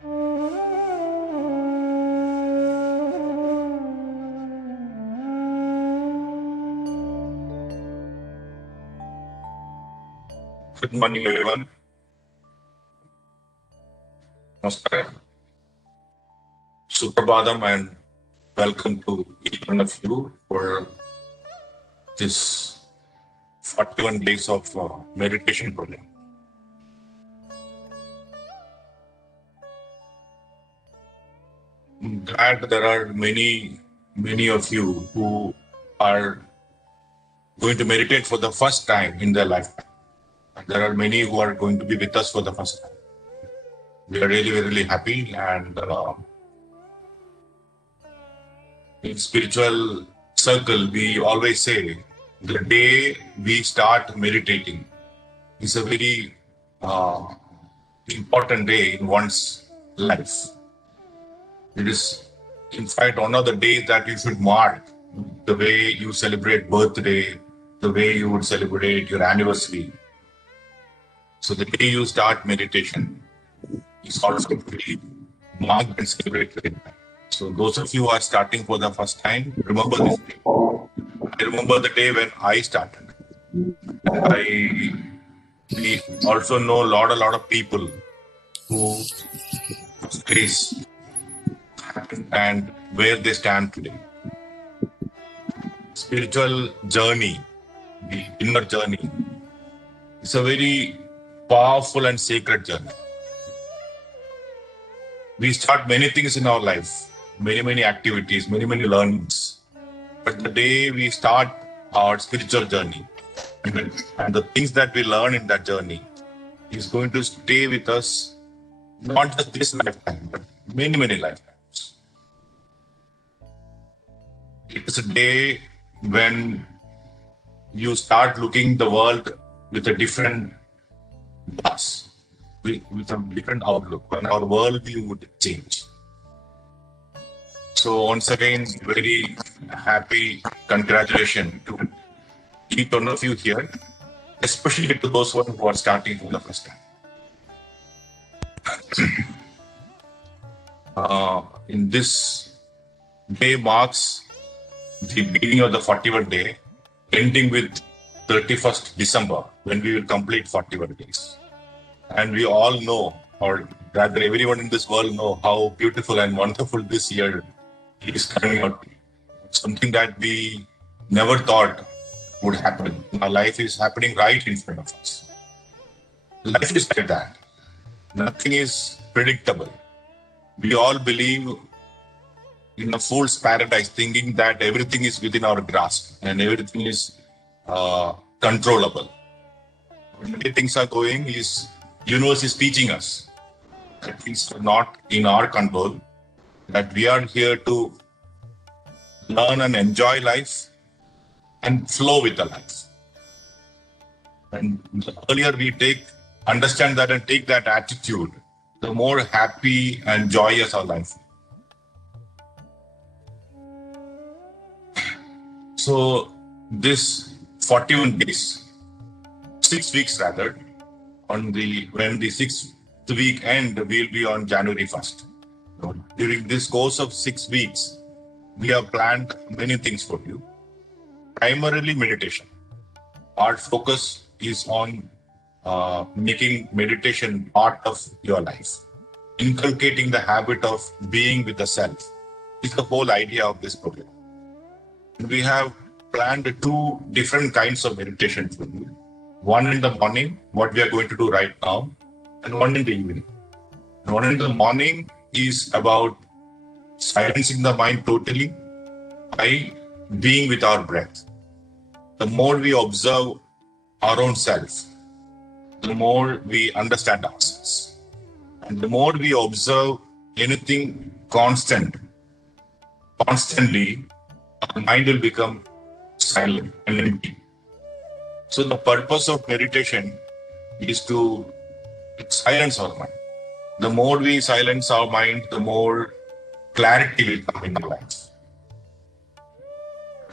Good morning, everyone. Namaskar. Suprabhadam and welcome to each one of you for this 41 days of meditation program. I'm glad there are many of you who are going to meditate for the first time in their lifetime. There are many who are going to be with us for the first time. We are really happy, and in spiritual circle, we always say the day we start meditating is a very important day in one's life. It is, in fact, one of the days that you should mark the way you celebrate birthday, the way you would celebrate your anniversary. So the day you start meditation is also very marked and celebrated. So those of you who are starting for the first time, remember this day. I remember the day when I started. We also know a lot of people who face and where they stand today. Spiritual journey, the inner journey, is a very powerful and sacred journey. We start many things in our life, many activities, many learnings. But the day we start our spiritual journey, and the things that we learn in that journey is going to stay with us, not just this lifetime, but many lifetimes. It is a day when you start looking the world with a different glass, with a different outlook, when our worldview would change. So once again, very happy congratulations to each one of you here, especially to those who are starting for the first time. In this day marks the beginning of the 41 day, ending with 31st December, when we will complete 41 days. And we all know, or rather everyone in this world know, how beautiful and wonderful this year is coming out. Something that we never thought would happen. Our life is happening right in front of us. Life is like that. Nothing is predictable. We all believe in a fool's paradise, thinking that everything is within our grasp and everything is controllable. The way things are going is universe is teaching us that things are not in our control, that we are here to learn and enjoy life and flow with the life. And the earlier we understand that and take that attitude, the more happy and joyous our life. So this 41 days, 6 weeks rather, when the 6th week end, we'll be on January 1st. So during this course of 6 weeks, we have planned many things for you. Primarily meditation. Our focus is on making meditation part of your life. Inculcating the habit of being with the self is the whole idea of this program. We have planned 2 different kinds of meditation for you. One in the morning, what we are going to do right now, and one in the evening. The one in the morning is about silencing the mind totally by being with our breath. The more we observe our own self, the more we understand ourselves. And the more we observe anything constantly, our mind will become silent and empty. So the purpose of meditation is to silence our mind. The more we silence our mind, the more clarity will come in our life.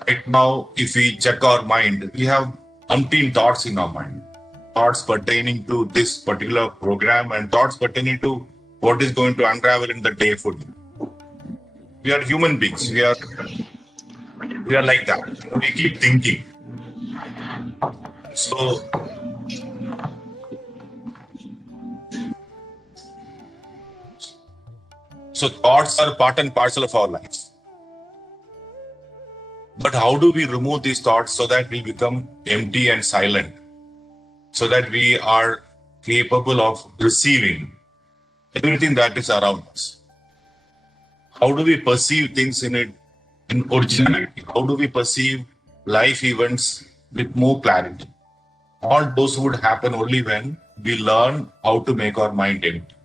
Right now, if we check our mind, we have umpteen thoughts in our mind. Thoughts pertaining to this particular program and thoughts pertaining to what is going to unravel in the day for you. We are human beings. We are like that. We keep thinking. So thoughts are part and parcel of our lives. But how do we remove these thoughts so that we become empty and silent? So that we are capable of receiving everything that is around us. How do we perceive things in originality? How do we perceive life events with more clarity? All those would happen only when we learn how to make our mind empty.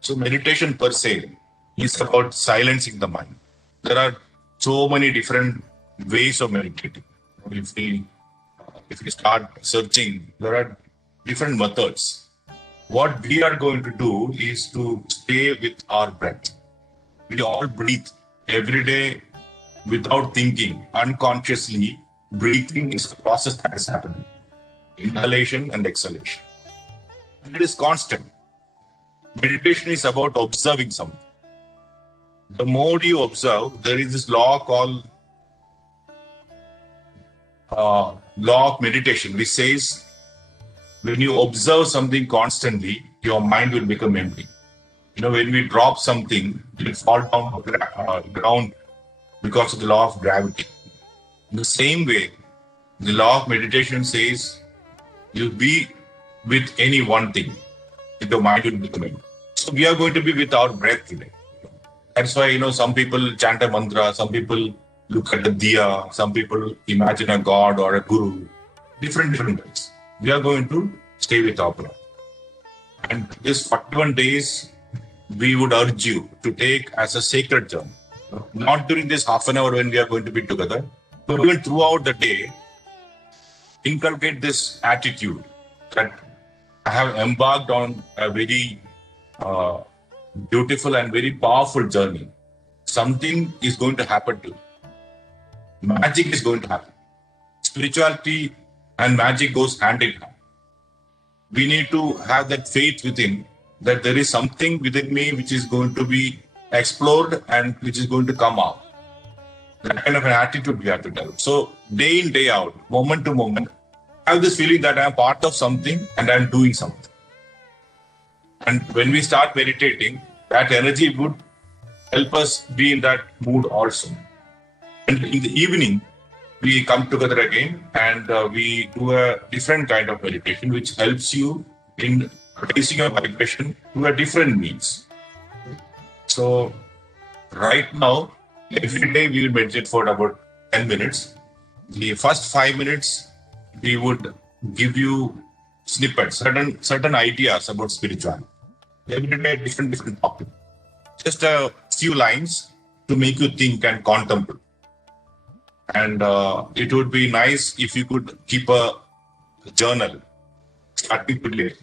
So meditation per se is about silencing the mind. There are so many different ways of meditating. If we start searching, there are different methods. What we are going to do is to stay with our breath. We all breathe every day without thinking. Unconsciously, breathing is the process that is happening. Inhalation and exhalation. And it is constant. Meditation is about observing something. The more you observe, there is this law called law of meditation, which says when you observe something constantly, your mind will become empty. When we drop something, it will fall down to the ground because of the law of gravity. In the same way, the law of meditation says you be with any one thing, your mind will become empty. So we are going to be with our breath today. That's why, some people chant a mantra, some people look at the diya, some people imagine a god or a guru, different ways. We are going to stay with our breath. And this 41 days, we would urge you to take as a sacred journey. Not during this half an hour when we are going to be together, but even throughout the day, inculcate this attitude that I have embarked on a very beautiful and very powerful journey. Something is going to happen to you. Magic is going to happen. Spirituality and magic goes hand in hand. We need to have that faith within that there is something within me which is going to be explored and which is going to come out. That kind of an attitude we have to develop. So day in, day out, moment to moment, I have this feeling that I am part of something and I am doing something. And when we start meditating, that energy would help us be in that mood also. And in the evening, we come together again and we do a different kind of meditation which helps you in raising your vibration to a different means. So right now, every day we will meditate for about 10 minutes. The first 5 minutes, we would give you snippets, certain ideas about spirituality. Every day, different topic. Just a few lines to make you think and contemplate. And it would be nice if you could keep a journal starting today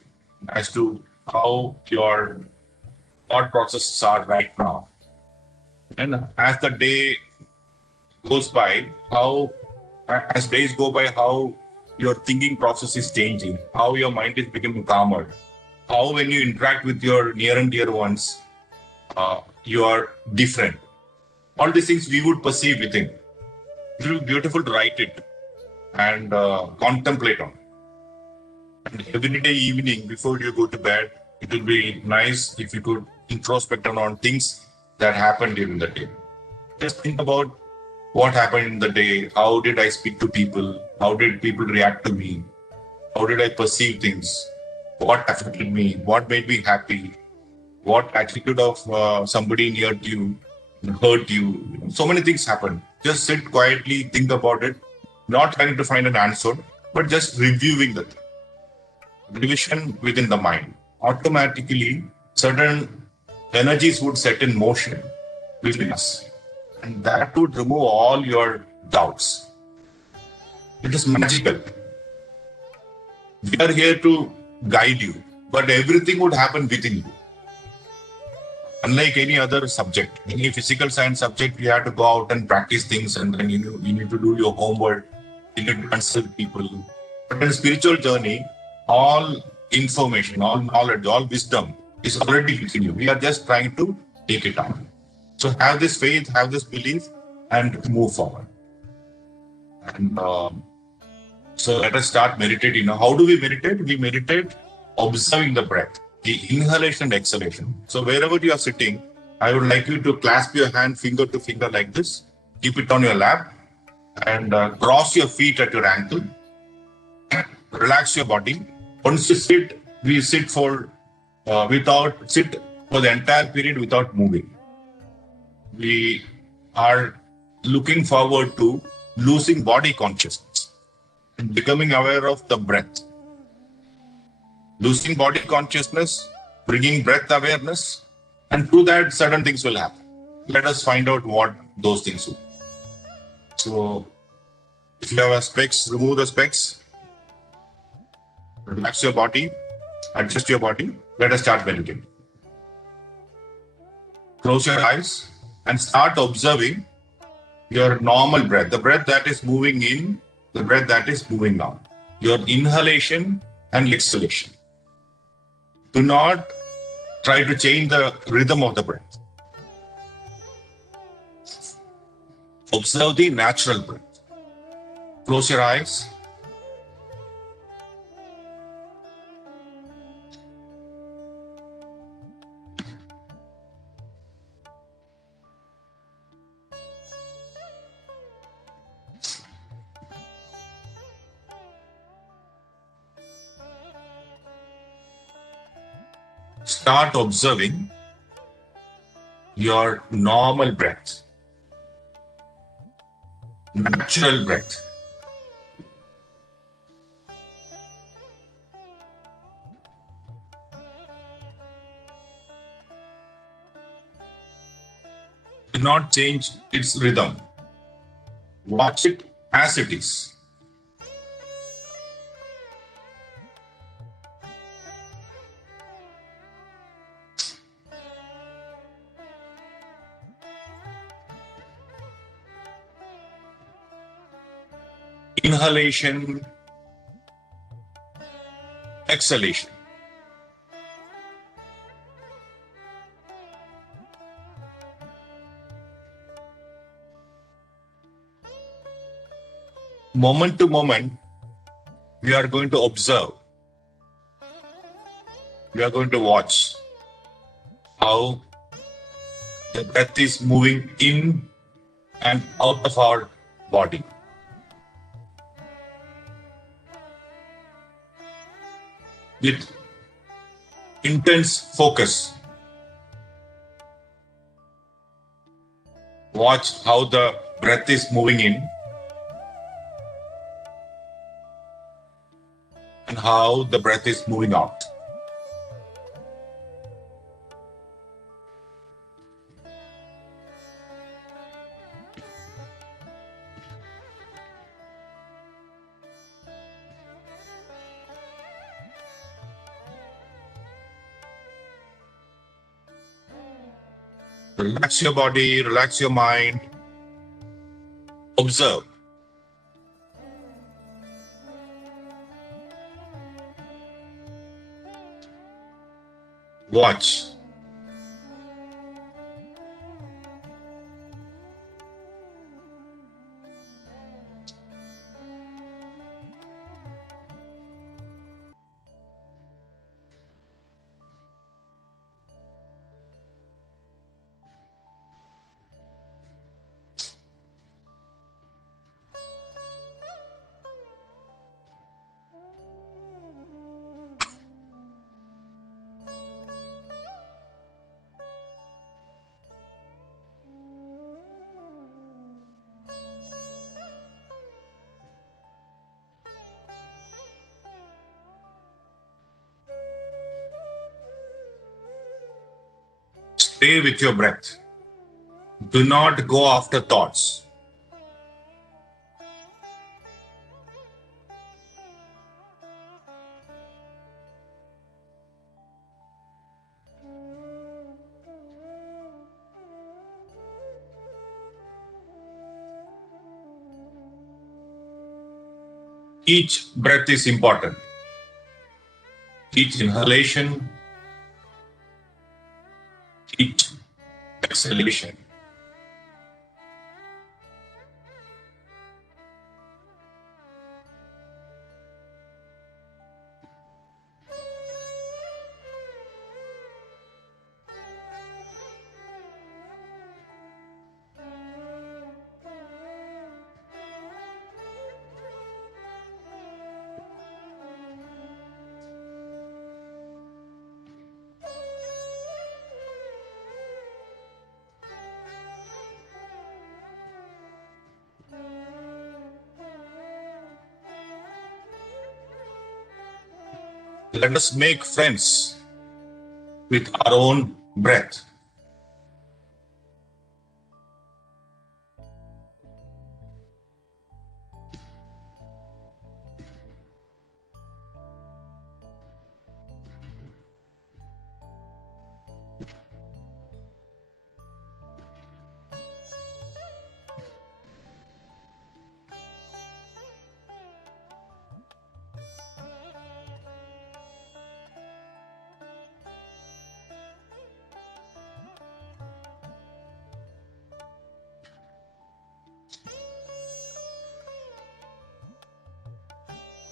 as to how your thought processes are right now. And as the day goes by, as days go by, how your thinking process is changing, how your mind is becoming calmer, how when you interact with your near and dear ones, you are different. All these things we would perceive within. It will be beautiful to write it and contemplate on. And every day evening before you go to bed, it will be nice if you could introspect on things that happened during the day. Just think about what happened in the day. How did I speak to people? How did people react to me? How did I perceive things? What affected me? What made me happy? What attitude of somebody near to you hurt you? So many things happen. Just sit quietly, think about it, not trying to find an answer, but just reviewing the thing. Revision within the mind. Automatically, certain energies would set in motion within us. And that would remove all your doubts. It is magical. We are here to guide you, but everything would happen within you. Unlike any other subject, any physical science subject, you have to go out and practice things, and then you need to do your homework, you need to consult people. But in a spiritual journey, all information, all knowledge, all wisdom is already within you. We are just trying to take it out. So have this faith, have this belief, and move forward. And so let us start meditating. Now, how do we meditate? We meditate observing the breath, the inhalation and exhalation. So wherever you are sitting, I would like you to clasp your hand finger to finger like this. Keep it on your lap and cross your feet at your ankle. Relax your body. Once you sit, we sit for sit for the entire period without moving. We are looking forward to losing body consciousness and becoming aware of the breath. Losing body consciousness, bringing breath awareness, and through that, certain things will happen. Let us find out what those things will be. So, if you have a specs, remove the specs, relax your body, adjust your body. Let us start meditating. Close your eyes and start observing your normal breath, the breath that is moving in, the breath that is moving out, your inhalation and exhalation. Do not try to change the rhythm of the breath. Observe the natural breath. Close your eyes. Start observing your normal breath, natural breath. Do not change its rhythm. Watch it as it is. Inhalation, exhalation. Moment to moment, we are going to observe. We are going to watch how the breath is moving in and out of our body. With intense focus, watch how the breath is moving in and how the breath is moving out. Relax your body, relax your mind. Observe. Watch. Stay with your breath. Do not go after thoughts. Each breath is important. Each inhalation exhalation. Let us make friends with our own breath.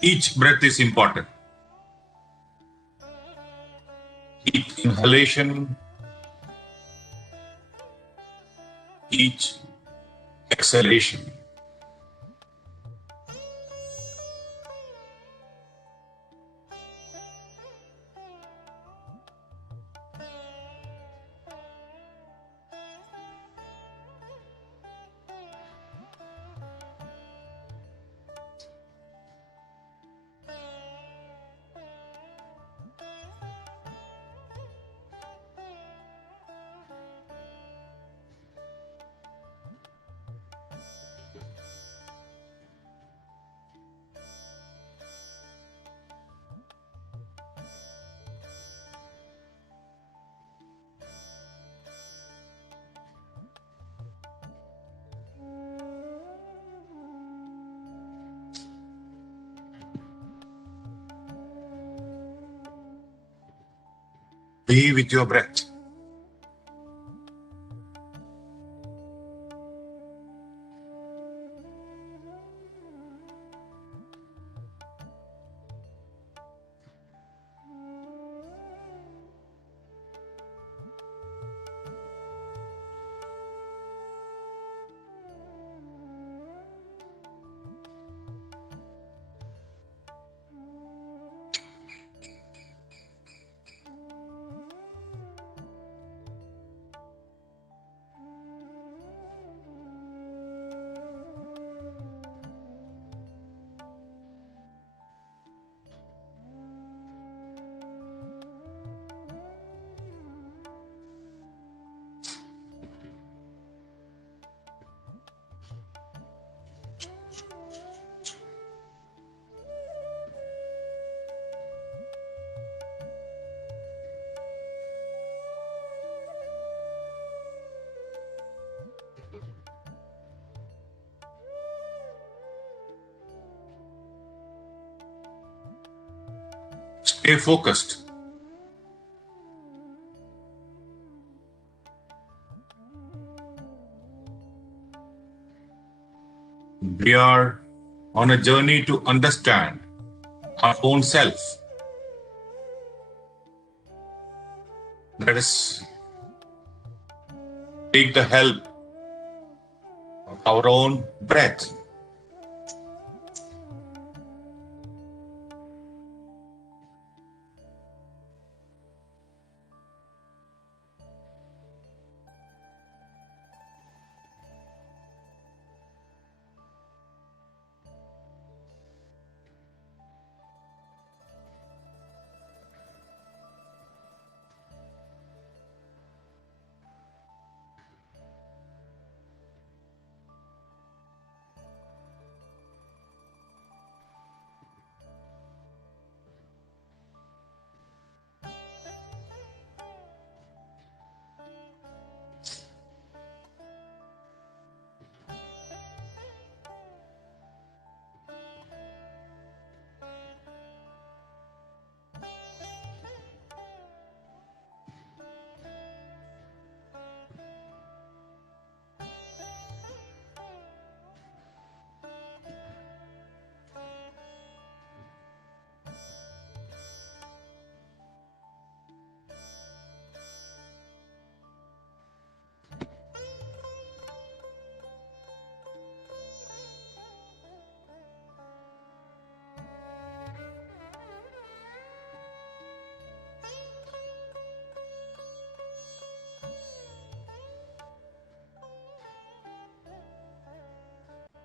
Each breath is important. Each inhalation, each exhalation. Be with your breath. Stay focused. We are on a journey to understand our own self. Let us take the help of our own breath.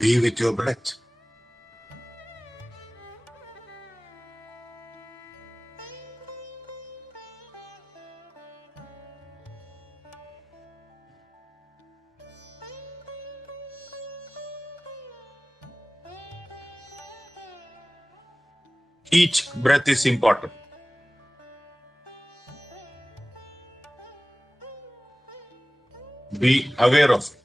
Be with your breath. Each breath is important. Be aware of it.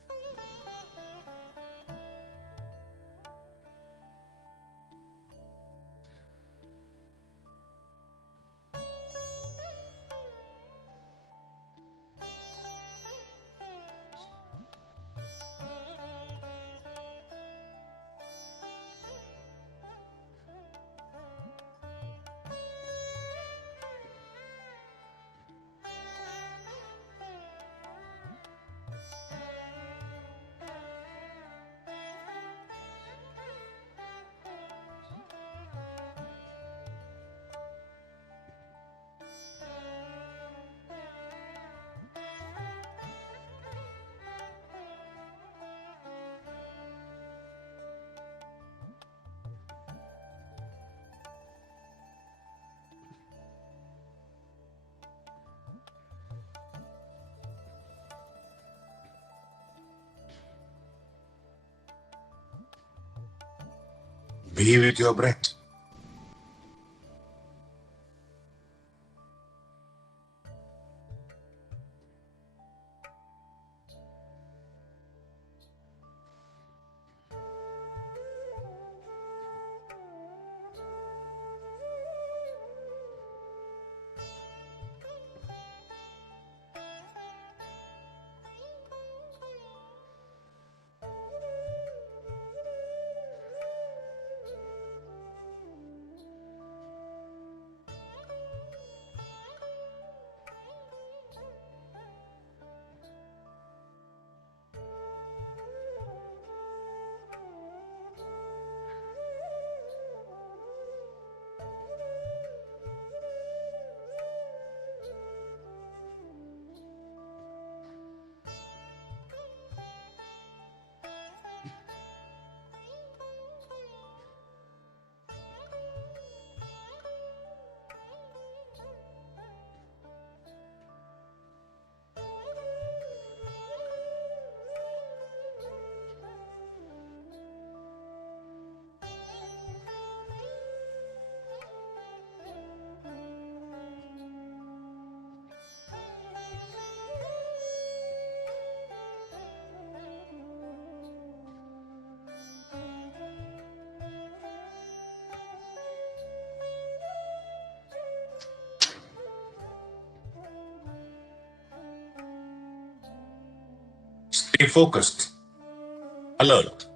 Be with your breath. Stay focused, alert.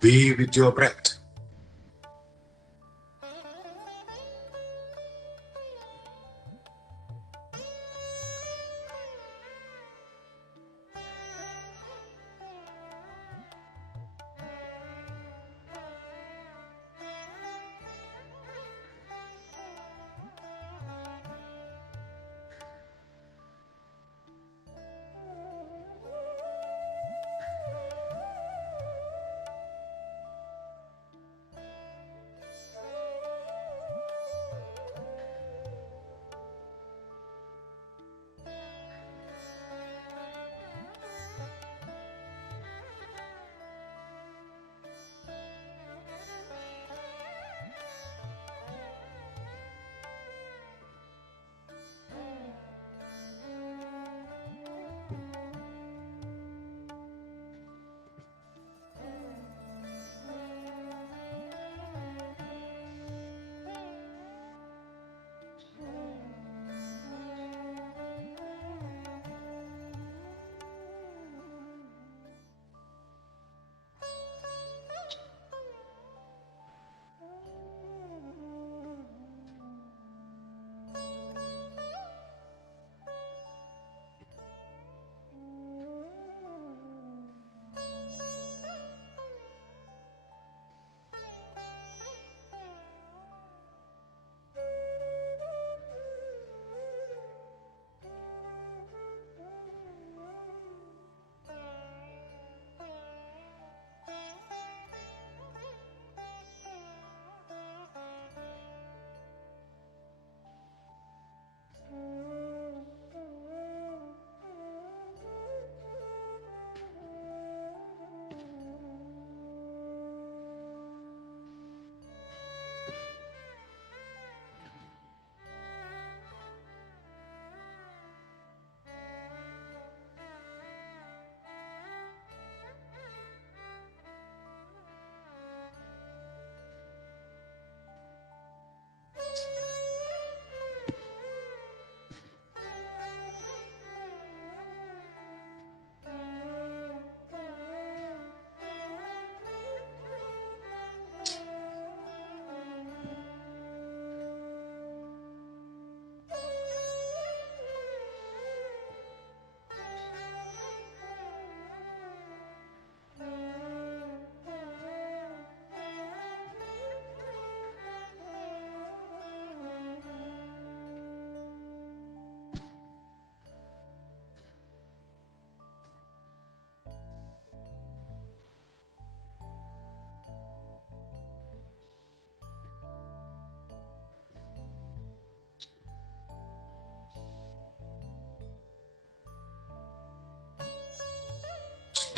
Be with your breath.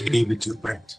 Steady with your breath.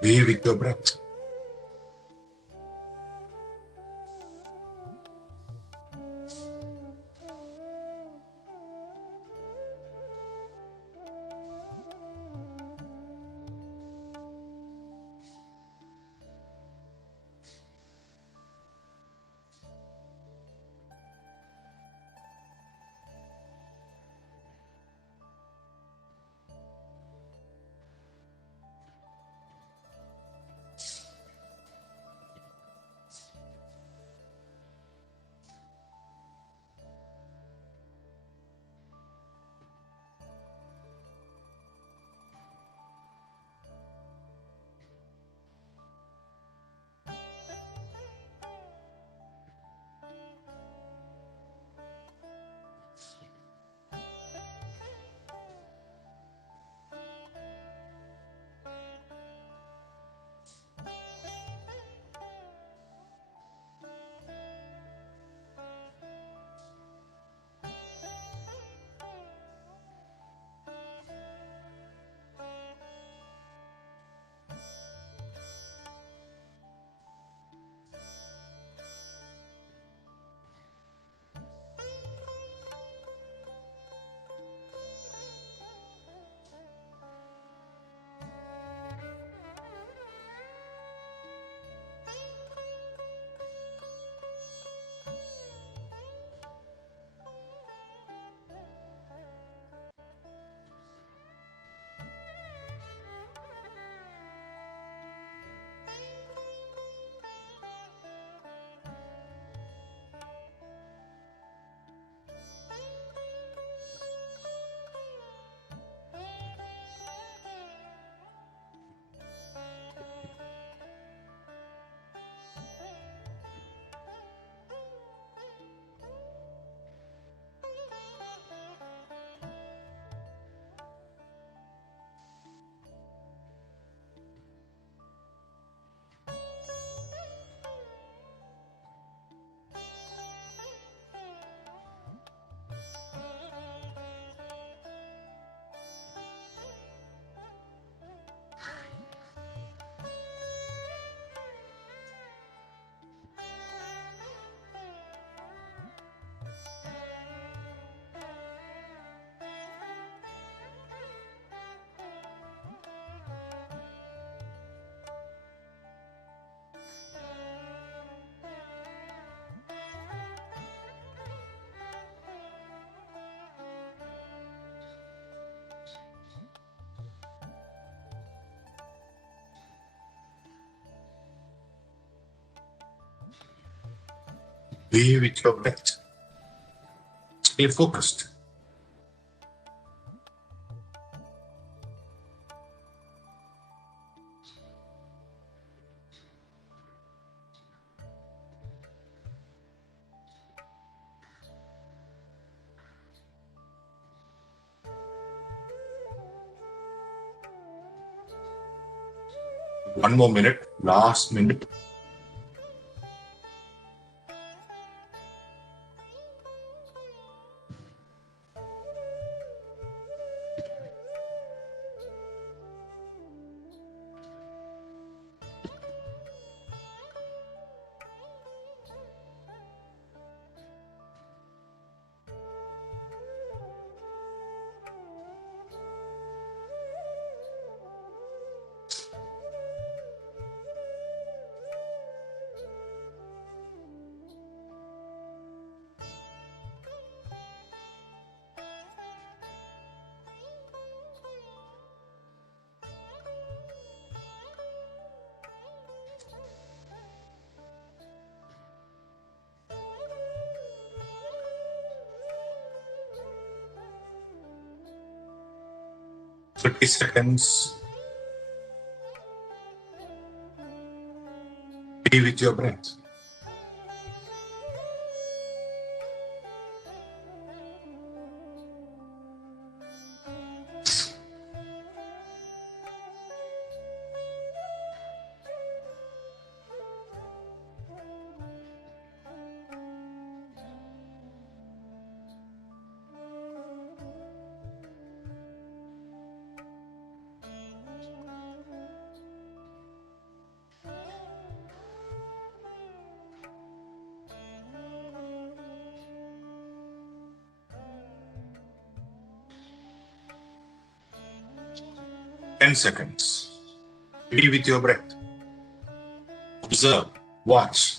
Be with your breath. Be with your breath. Stay focused. One more minute, last minute. Thirty seconds. Be with your breath. 10 seconds. Be with your breath. Observe. Watch.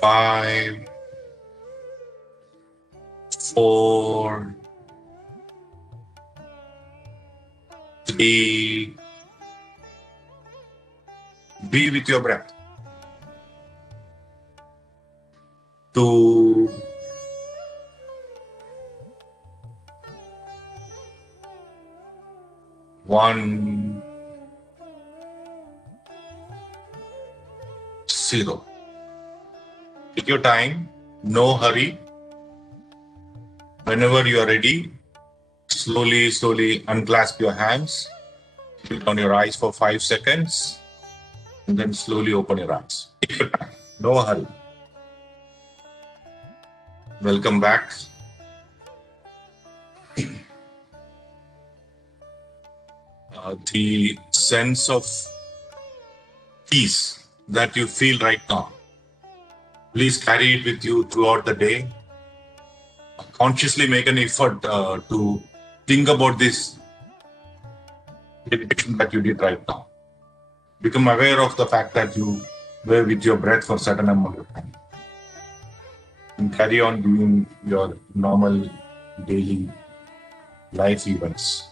5, 4, 3. Be with your breath. 2, 1, 0. Take your time, no hurry. Whenever you are ready, slowly unclasp your hands, keep on your eyes for 5 seconds, and then slowly open your eyes. Take your time, no hurry. Welcome back. The sense of peace that you feel right now, please carry it with you throughout the day. Consciously make an effort to think about this meditation that you did right now. Become aware of the fact that you were with your breath for a certain amount of time. And carry on doing your normal daily life events.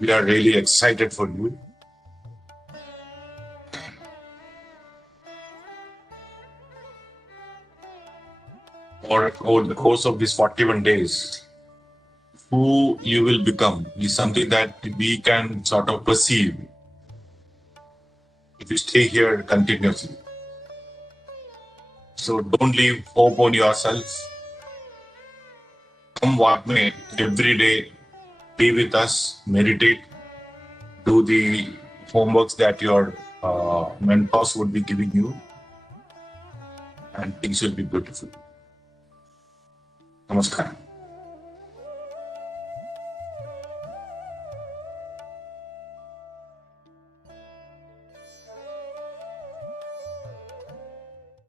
We are really excited for you. Or over the course of these 41 days, who you will become is something that we can sort of perceive if you stay here continuously. So don't leave hope on yourself. Come what may, every day, be with us, meditate, do the homeworks that your mentors would be giving you, and things will be beautiful. Namaskar.